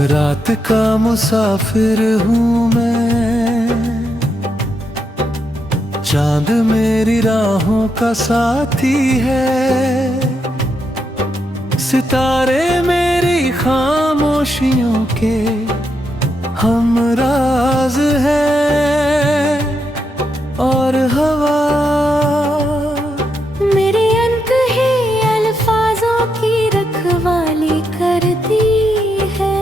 रात का मुसाफिर हूँ मैं, चांद मेरी राहों का साथी है, सितारे मेरी खामोशियों के हमराज है, और हवा मेरे अनकहे अल्फाजों की रखवाली करती है।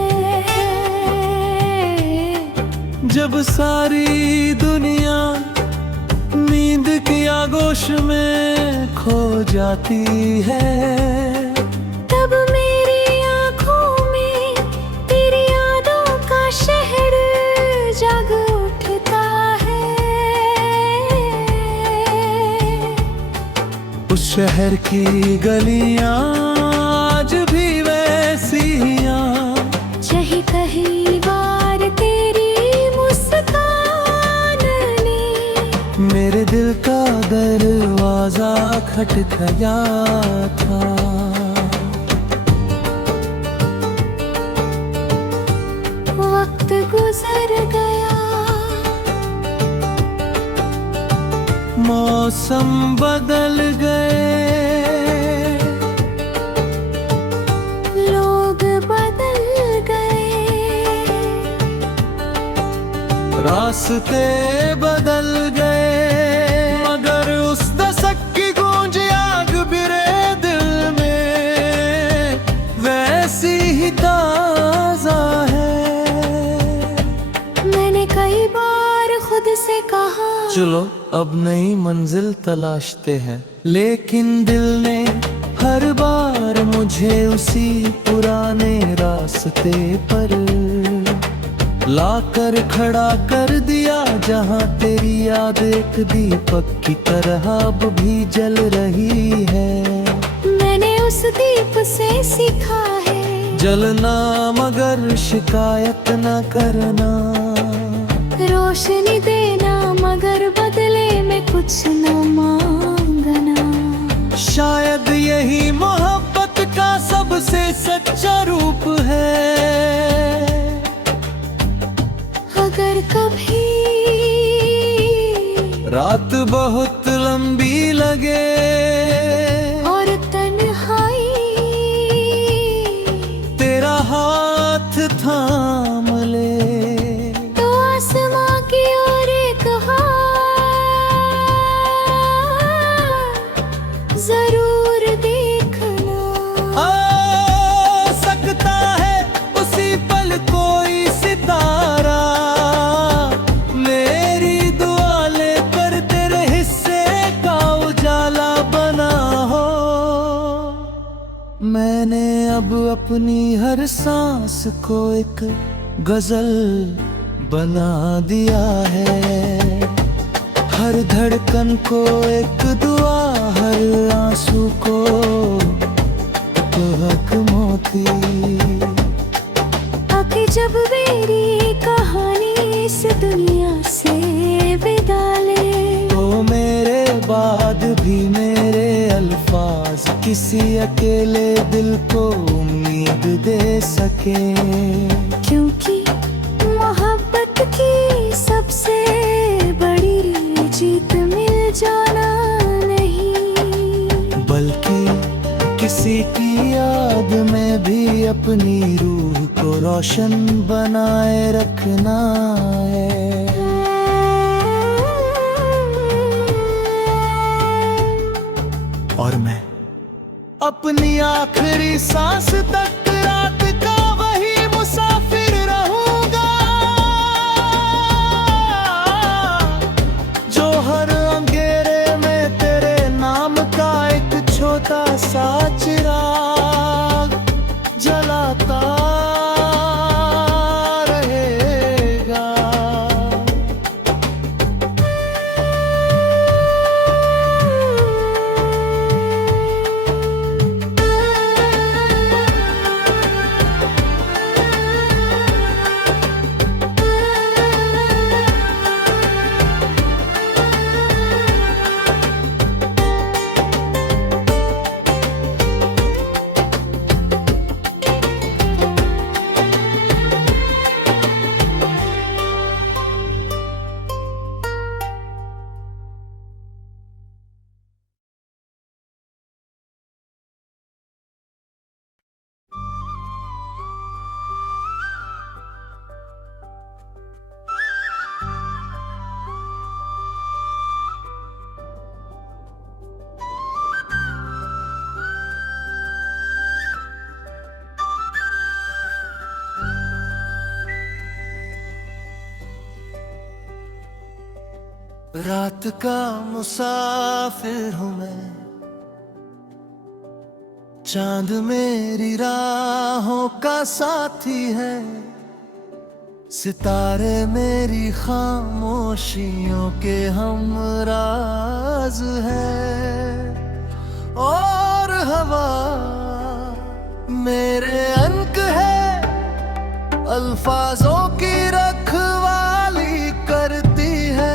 जब सारी दुनिया नींद की आगोश में खो जाती है, तब मेरी आँखों में तेरी यादों का शहर जाग उठता है। उस शहर की गलियां आज भी वैसी हैं, चाहे कहीं बार तेरी मुस्कान ने मेरे दिल का दरवाजा खटखटाया था। वक्त गुजर गया, मौसम बदल गए, लोग बदल गए, रास्ते बदल गए, मगर उस दस्तक की गूंज आग बिरे दिल में वैसी ही ताजा है। मैंने कई बार खुद से कहा, चलो अब नई मंजिल तलाशते हैं, लेकिन दिल ने हर बार मुझे उसी पुराने रास्ते पर लाकर खड़ा कर दिया, जहां तेरी याद एक दीपक की तरह अब भी जल रही है। मैंने उस दीप से सीखा है, जलना मगर शिकायत न करना, रोशनी देना मगर बदले में कुछ न मांगना। शायद यही मोहब्बत का सबसे सच्चा रूप है। अगर कभी रात बहुत लंबी लगे और तन्हाई तेरा हाथ थाम ले, तो आसमां की ओर एक हाथ जरूर देखना। आ सकता है उसी पल कोई सितारा मेरी दुआ लेकर तेरे हिस्से का उजाला बना हो। मैंने अब अपनी हर सांस को एक गजल बना दिया है, हर धड़कन को एक दुआ, हर आंसू को एक मोती। आके जब मेरी कहानी इस दुनिया से विदा ले, तो मेरे बाद भी मेरे अल्फाज किसी अकेले दिल को उम्मीद दे सके, क्योंकि मोहब्बत की सबसे बड़ी जीत मिल जाना नहीं, बल्कि किसी की याद में भी अपनी रूह को रोशन बनाए रखना है। और मैं अपनी आखिरी सांस तक रात का वही मुसाफिर रहूंगा, जो हर अंधेरे में तेरे नाम का एक छोटा सा चिराग जलाता रहेगा। रात का मुसाफिर हूँ मैं, चांद मेरी राहों का साथी है, सितारे मेरी खामोशियों के हमराज है, और हवा मेरे अंक है, अल्फाजों की रखवाली करती है।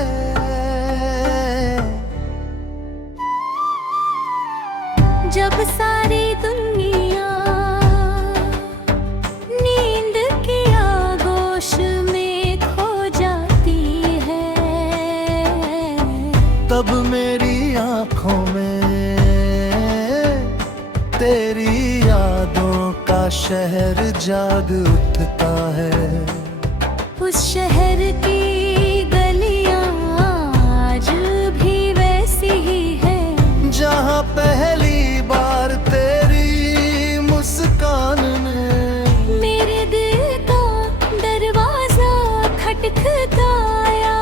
जब सारी दुनिया नींद की आगोश में खो जाती है, तब मेरी आंखों में तेरी यादों का शहर जाग उठता है। उस शहर की गलियां आज भी वैसी ही है, जहाँ पहली बार तेरी मुस्कान ने मेरे दिल का दरवाजा खटखटाया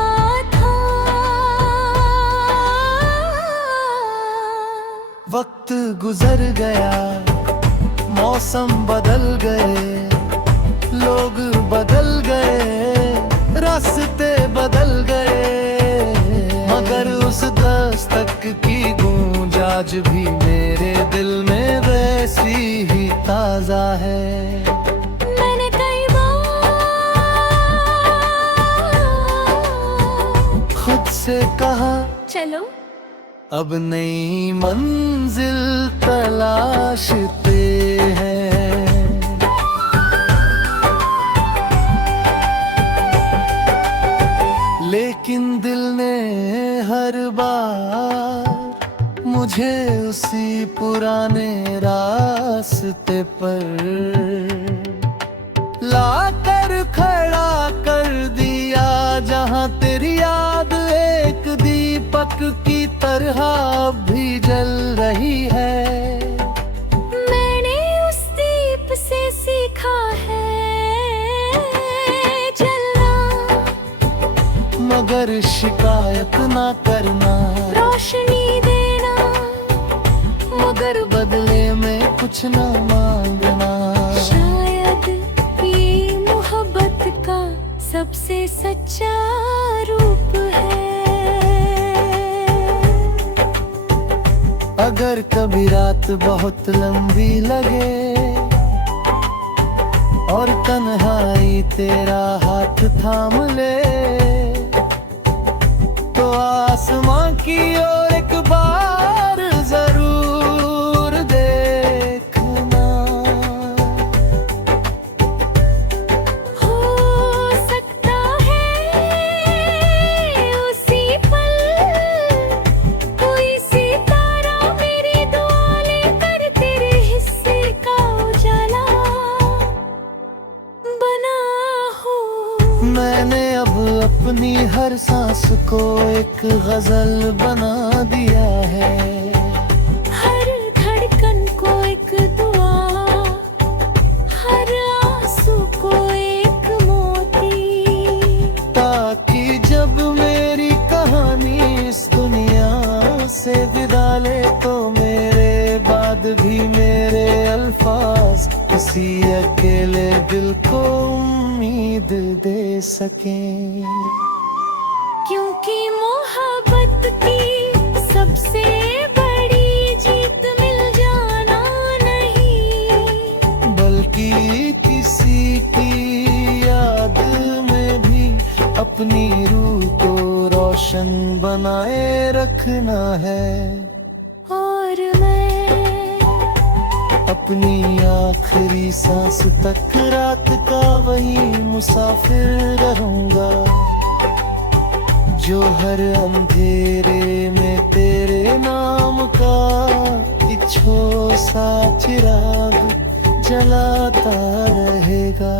था। वक्त गुजर गया, मौसम बदल गए, लोग बदल गए, रास्ते बदल गए, मगर उस दस्तक की गूंज आज भी मेरे दिल में वैसी ही ताजा है। मैंने कई बार खुद से कहा चलो अब नई मंजिल तलाशते हैं, लेकिन दिल ने हर बार मुझे उसी पुराने रास्ते पर लाकर खड़ा कर दिया, जहाँ तेरी याद एक दीपक की तरह भी जल रही है। मैंने उस दीप से सीखा है जलना, मगर शिकायत ना करना, रोशनी देना, मगर बदले में कुछ ना मांगना। शायद ये मोहब्बत का सबसे सच्चा रूप है। अगर कभी रात बहुत लंबी लगे और तन्हाई तेरा हाथ थाम ले, तो आसमां की ओर एक बार जरूर देखना। हो सकता है उसी पल कोई सितारा मेरी दुआ लेकर तेरे हिस्से का उजाला बना हो। मैंने अब अपनी हर सांस को एक गजल बना दिया है, हर धड़कन को एक दुआ, हर आंसू को एक मोती, ताकि जब मेरी कहानी इस दुनिया से विदा ले, तो मेरे बाद भी मेरे अल्फाज किसी अकेले दिल को उम्मीद दे सकें। क्योंकि मोहब्बत की सबसे बड़ी जीत मिल जाना नहीं, बल्कि किसी की याद में भी अपनी रूह को रोशन बनाए रखना है। और मैं अपनी आखिरी सांस तक रात का वही मुसाफिर रहूंगा, जो हर अंधेरे में तेरे नाम का इच्छो सा चिराग जलाता रहेगा।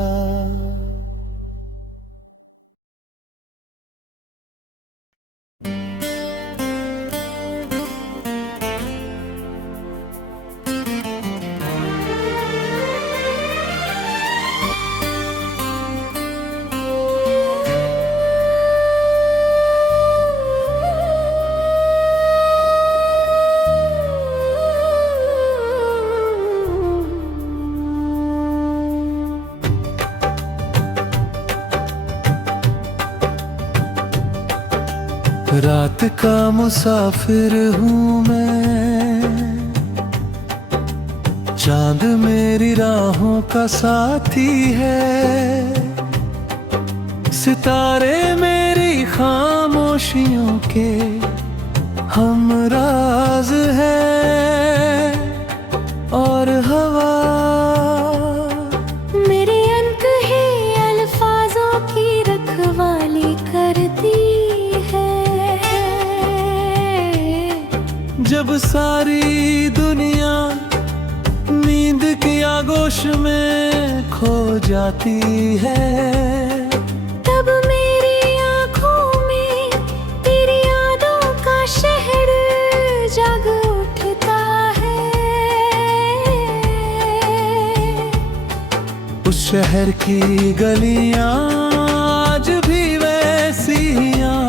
रात का मुसाफिर हूँ मैं, चांद मेरी राहों का साथी है, सितारे मेरी खामोशियों के हमराज है, और हवा मेरे अनकहे अल्फाजों की रखवाली करती है। जब सारी दुनिया नींद की आगोश में खो जाती है, तब मेरी आँखों में तेरी यादों का शहर जाग उठता है। उस शहर की गलियां आज भी वैसी हियां,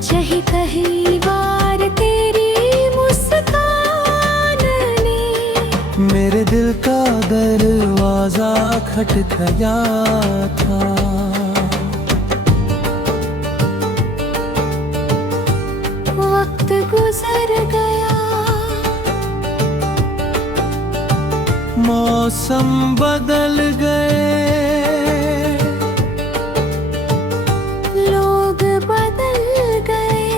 चाहे कहीं बार तेरी मुस्कान ने मेरे दिल का दरवाजा खटखटाया था। वक्त गुजर गया, मौसम बदल गए, लोग बदल गए,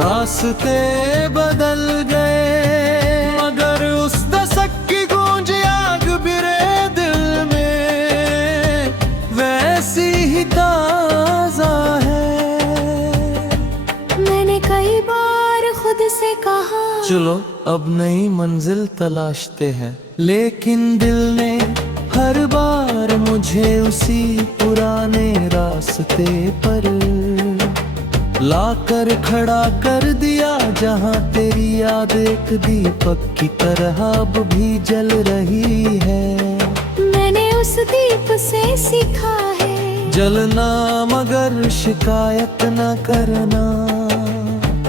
रास्ते बदल गए, मगर उस दस्तक की गूंज आग बिरे दिल में वैसी ही ताजा है। मैंने कई बार खुद से कहा, चलो अब नई मंजिल तलाशते हैं, लेकिन दिल ने हर बार मुझे उसी पुराने रास्ते पर लाकर खड़ा कर दिया, जहां तेरी याद एक दीपक की तरह अब भी जल रही है। मैंने उस दीप से सीखा है, जलना मगर शिकायत न करना,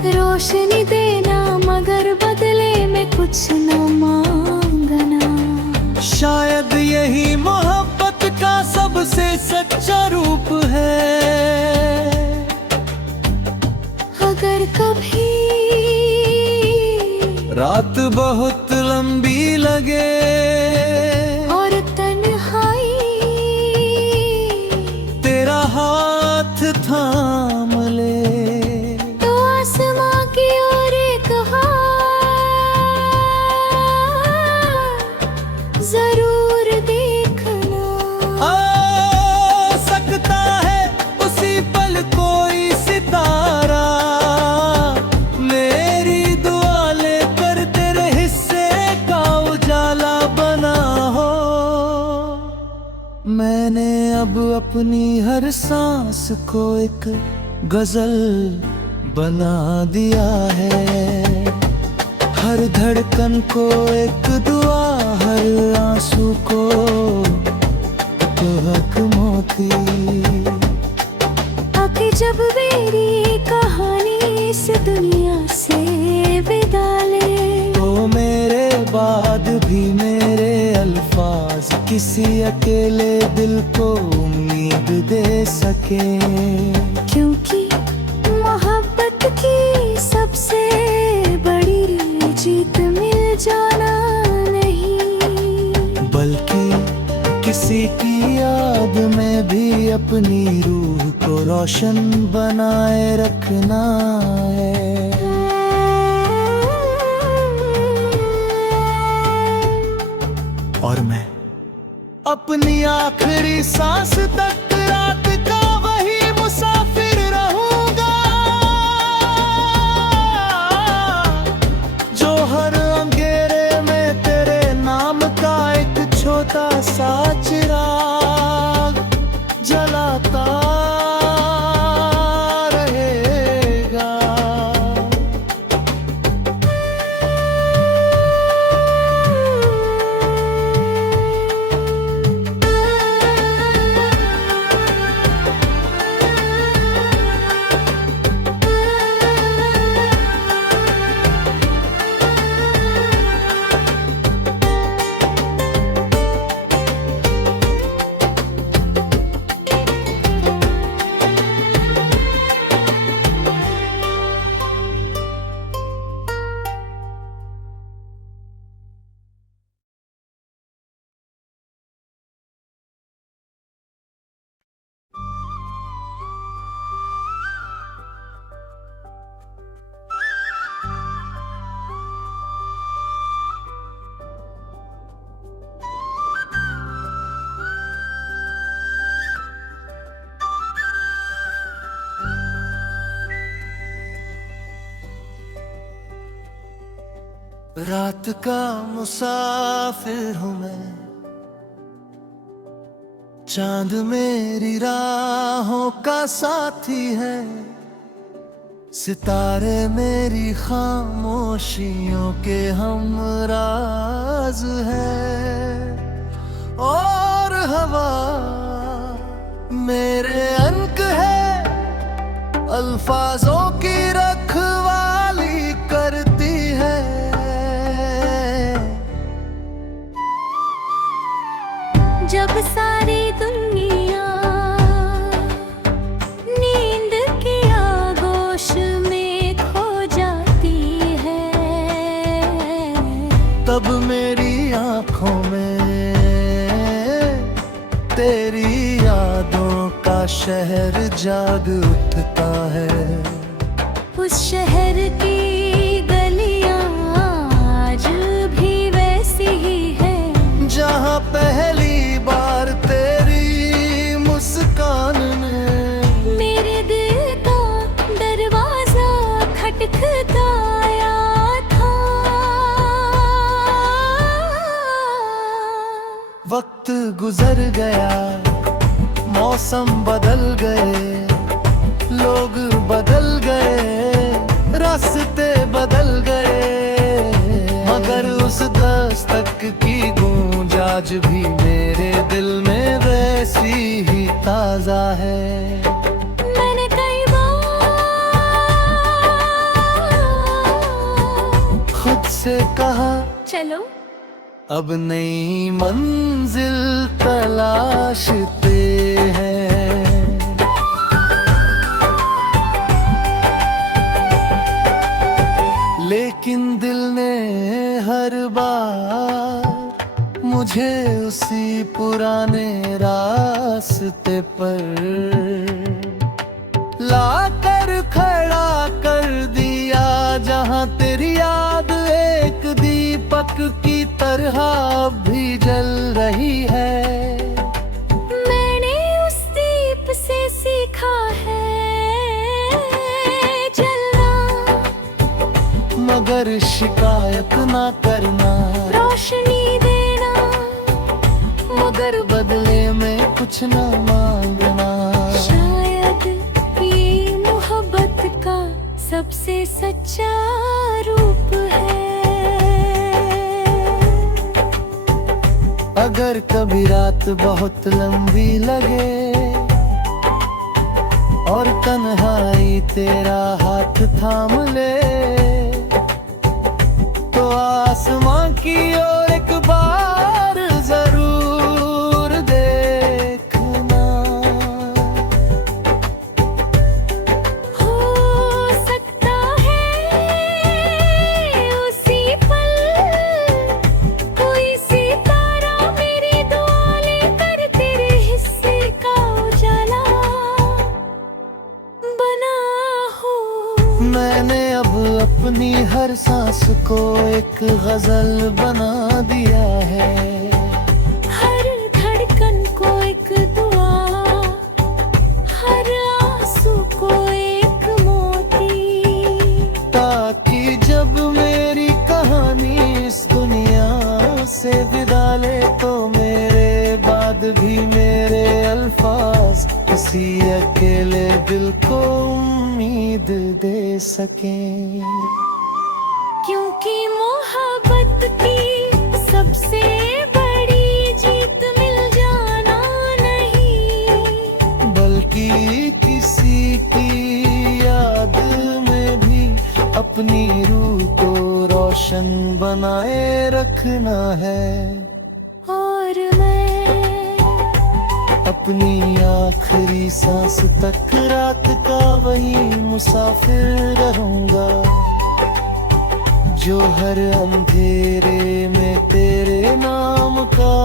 रोशनी देना मगर बदले में कुछ न मांगना। शायद यही मोहब्बत का सबसे सच्चा रूप है। अगर कभी रात बहुत लंबी लगे और तन्हाई तेरा हाथ थाम ले, तो आसमां की ओर एक जरूर देखना। आ सकता है उसी पल कोई सितारा मेरी दुआ लेकर तेरे हिस्से का उजाला बना हो। मैंने अब अपनी हर सांस को एक गजल बना दिया है, हर धड़कन को एक दुआ, हर आंसू को एक मोती। आके जब मेरी कहानी इस दुनिया से विदा ले, तो मेरे बाद भी मेरे अल्फाज किसी अकेले दिल को उम्मीद दे सके, क्योंकि मोहब्बत की सबसे बड़ी जीत मिल जाना नहीं, बल्कि किसी की याद में भी अपनी रूह को रोशन बनाए रखना है। और मैं अपनी आखिरी सांस तक रात का वही मुसाफिर रहूंगा, जो हर अंधेरे में तेरे नाम का एक छोटा सा चिराग जलाता रहेगा। रात का मुसाफिर हूँ मैं, चांद मेरी राहों का साथी है, सितारे मेरी खामोशियों के हमराज है, और हवा मेरे अंक है, अल्फाजों की रखवाली करती है। जब सारी दुनिया नींद की आगोश में खो जाती है, तब मेरी आंखों में तेरी यादों का शहर जाग उठता है। उस शहर की गलियां आज भी वैसी ही है, जहाँ पहली बार तेरी मुस्कान ने मेरे दिल का दरवाजा खटखटाया था। वक्त गुजर गया, मौसम बदल गए, लोग बदल गए, रास्ते बदल गए, मगर उस दस्तक की गूंज आज भी मेरे दिल में वैसी ही ताजा है। मैंने कई बार खुद से कहा चलो अब नई मंजिल तलाशते हैं, लेकिन दिल ने हर बार मुझे उसी पुराने रास्ते पर लाकर खड़ा कर दिया, जहाँ तेरी याद एक दीपक की तरह भी जल रही है। मैंने उस दीप से सीखा है जलना, मगर शिकायत ना करना, रोशनी देना, मगर बदले में कुछ ना मांगना। शायद ये मोहब्बत का सबसे सच्चा रूप है। अगर कभी रात बहुत लंबी लगे और तन्हाई तेरा हाथ थाम ले, तो आसमां की ओर एक बार जरूर देखना। हो सकता है उसी पल कोई सितारा मेरी दुआ लेकर तेरे हिस्से का उजाला बना हो। मैंने अब अपनी हर सांस को एक गजल बना दिया है, हर धड़कन को एक दुआ, हर आंसू को एक मोती, ताकि जब मेरी कहानी इस दुनिया से विदा ले, तो मेरे बाद भी मेरे अल्फाज किसी अकेले दिल को उम्मीद दे सकें। क्योंकि मोहब्बत की सबसे बड़ी जीत मिल जाना नहीं, बल्कि किसी की याद में भी अपनी रूह को रोशन बनाए रखना है। और मैं अपनी आखिरी सांस तक रात का वही मुसाफिर रहूंगा, जो हर अंधेरे में तेरे नाम का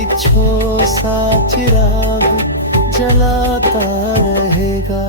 इच्छो सा चिराग जलाता रहेगा।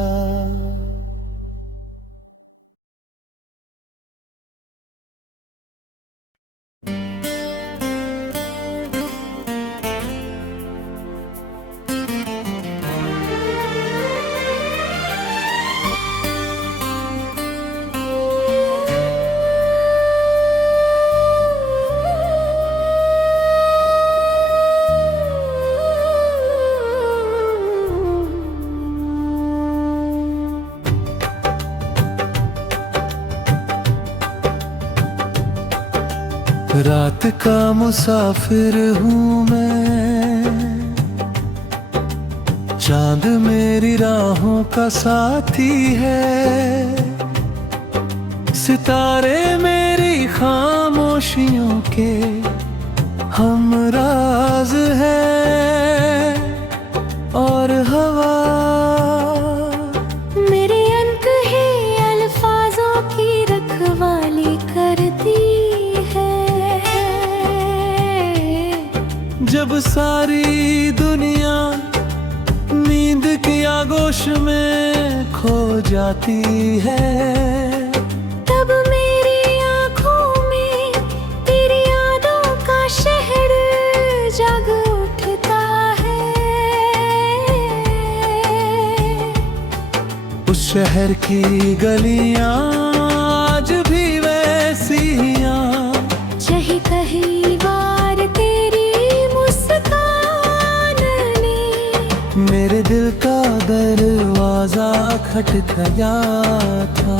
वक्त का मुसाफिर हूँ मैं, चांद मेरी राहों का साथी है, सितारे मेरी खामोशियों के हमराज है, और हवा मेरे अनकहे अल्फाजों की रखवाली करती है। जब सारी दुनिया नींद की आगोश में खो जाती है, तब मेरी आँखों में तेरी यादों का शहर जाग उठता है। उस शहर की गलियां आज भी वैसी हैं, चाहे कहीं बार तेरी मुस्कान ने मेरे दिल का दरवाजा खटखटाया था।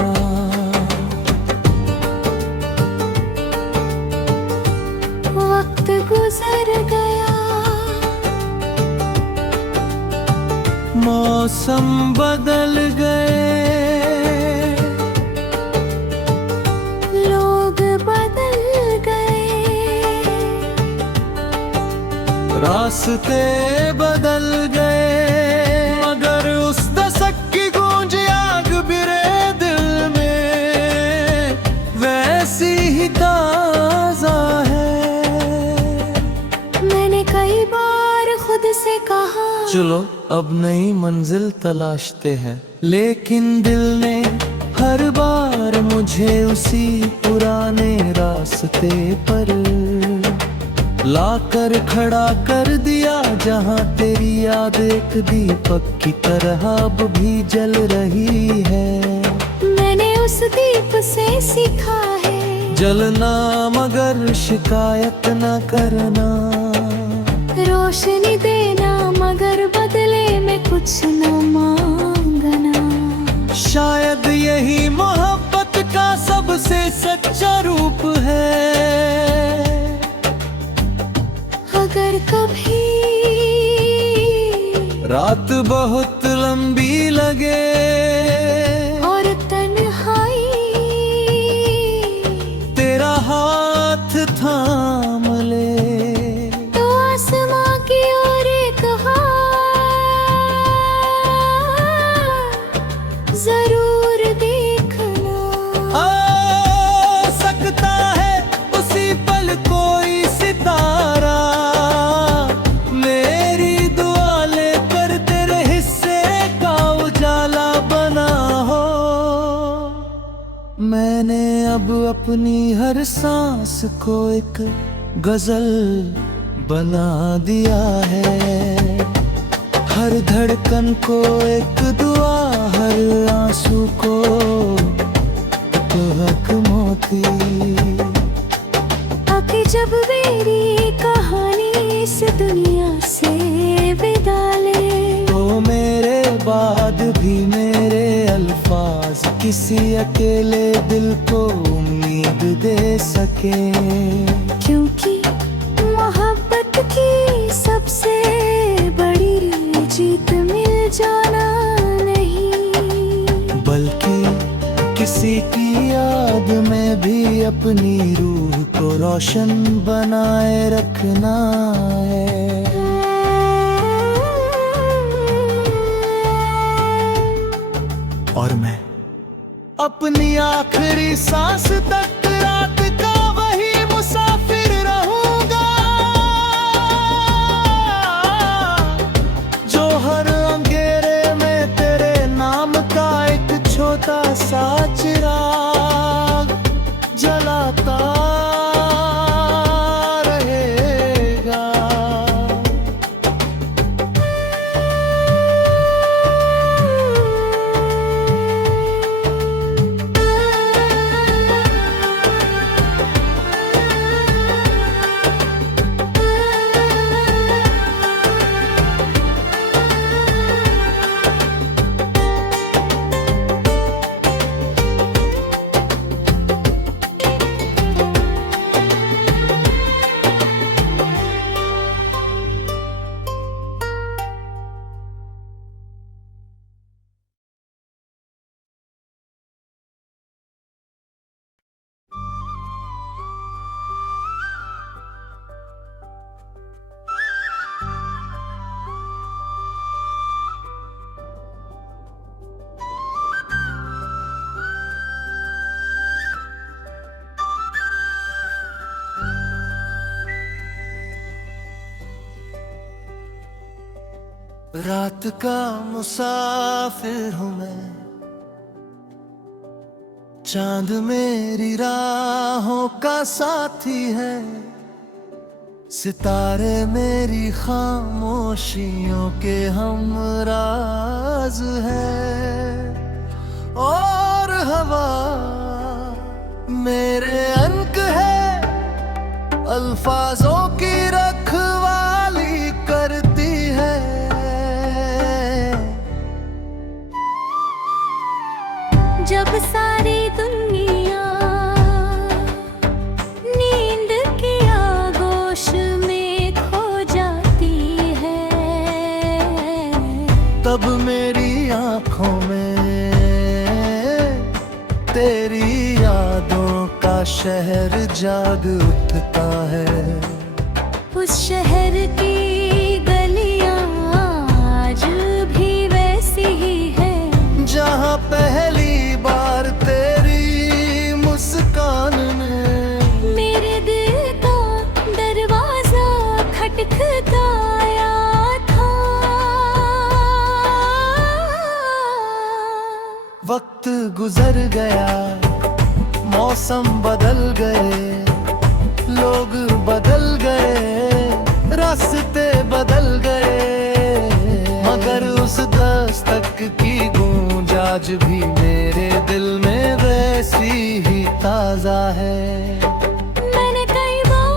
वक्त गुजर गया, मौसम बदल गए, लोग बदल गए, रास्ते बदल गए, मगर उस दस्तक की गूंज आग बिरे दिल में वैसी ही ताजा है। मैंने कई बार खुद से कहा, चलो अब नई मंजिल तलाशते हैं, लेकिन दिल ने हर बार मुझे उसी पुराने रास्ते पर लाकर खड़ा कर दिया, जहाँ तेरी याद एक दीपक की तरह अब भी जल रही है। मैंने उस दीप से सीखा है, जलना मगर शिकायत न करना, रोशनी देना मगर बदले में कुछ न मांगना। शायद यही मोहब्बत का सबसे सच्चा रूप है। अगर कभी रात बहुत लंबी लगे और तन्हाई तेरा हाथ थाम ले, तो आसमां की ओर एक जरूर देखना। आ सकता है उसी पल कोई सितारा मेरी दुआ लेकर तेरे हिस्से का उजाला बना हो। मैंने अब अपनी हर सांस को एक गजल बना दिया है, हर धड़कन को एक दुआ, हर आंसू को एक मोती। आके जब मेरी कहानी इस दुनिया से विदा ले, तो मेरे बाद भी मेरे अल्फाज किसी अकेले दिल को उम्मीद दे सके, क्योंकि मोहब्बत की सबसे बड़ी जीत मिल जाना नहीं, बल्कि किसी की याद में भी अपनी रूह को रोशन बनाए रखना है। और मैं अपनी आखिरी सांस तक रात का वही मुसाफिर रहूंगा, जो हर अंधेरे में तेरे नाम का एक छोटा सा चिराग जलाता रहेगा। रात का मुसाफिर हूँ मैं, चांद मेरी राहों का साथी है, सितारे मेरी खामोशियों के हमराज है, और हवा मेरे अंक है, अल्फाजों की रखवाली करती है। जब सारी दुनिया नींद की आगोश में खो जाती है, तब मेरी आंखों में तेरी यादों का शहर जाग उठता है। उस शहर की गलियां आज भी वैसी ही है, जहाँ पहली बार तेरी मुस्कान ने मेरे दिल का दरवाजा खटखटाया था। वक्त गुजर गया, मौसम बदल गए, लोग बदल गए, रास्ते बदल गए, मगर उस दस्तक की गूंज आज भी मेरे दिल में वैसी ही ताजा है। मैंने कई बार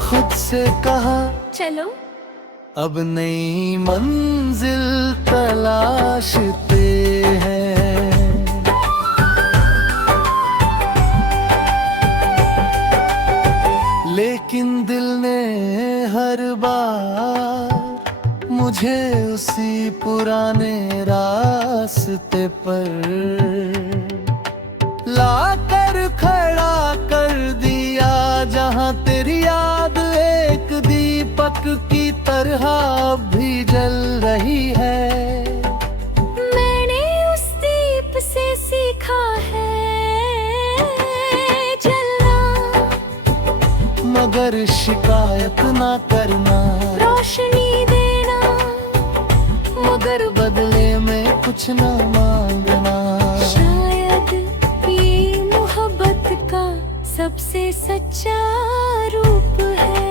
खुद से कहा चलो अब नई मंजिल तलाशते हैं, लेकिन दिल ने हर बार मुझे उसी पुराने रास्ते पर लाकर खड़ा कर दिया, जहाँ तेरी याद एक दीपक की तरह भी जल रही है। मैंने उस दीप से सीखा है जलना, मगर शिकायत ना करना, रोशनी देना, मगर बदले में कुछ ना मांगना। शायद ये मोहब्बत का सबसे सच्चा रूप है।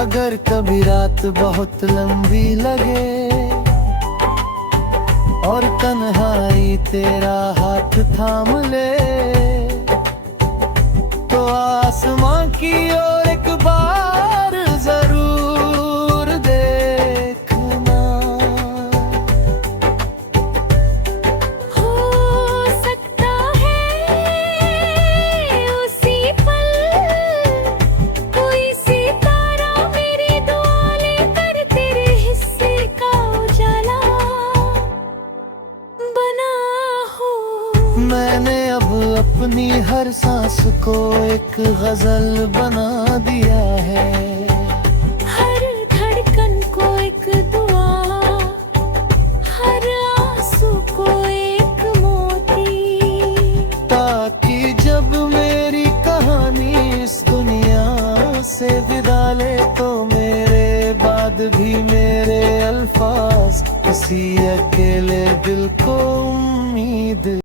अगर कभी रात बहुत लंबी लगे और तन्हाई तेरा हाथ थाम ले, तो आसमां की ओर एक बार जरूर देखना। हो सकता है उसी पल कोई सितारा मेरी दुआ लेकर तेरे हिस्से का उजाला बना हो। मैंने अब अपनी हर सांस को एक गजल बना दिया है, हर धड़कन को एक दुआ, हर आंसू को एक मोती, ताकि जब मेरी कहानी इस दुनिया से विदा ले, तो मेरे बाद भी मेरे अल्फाज किसी अकेले दिल को उम्मीद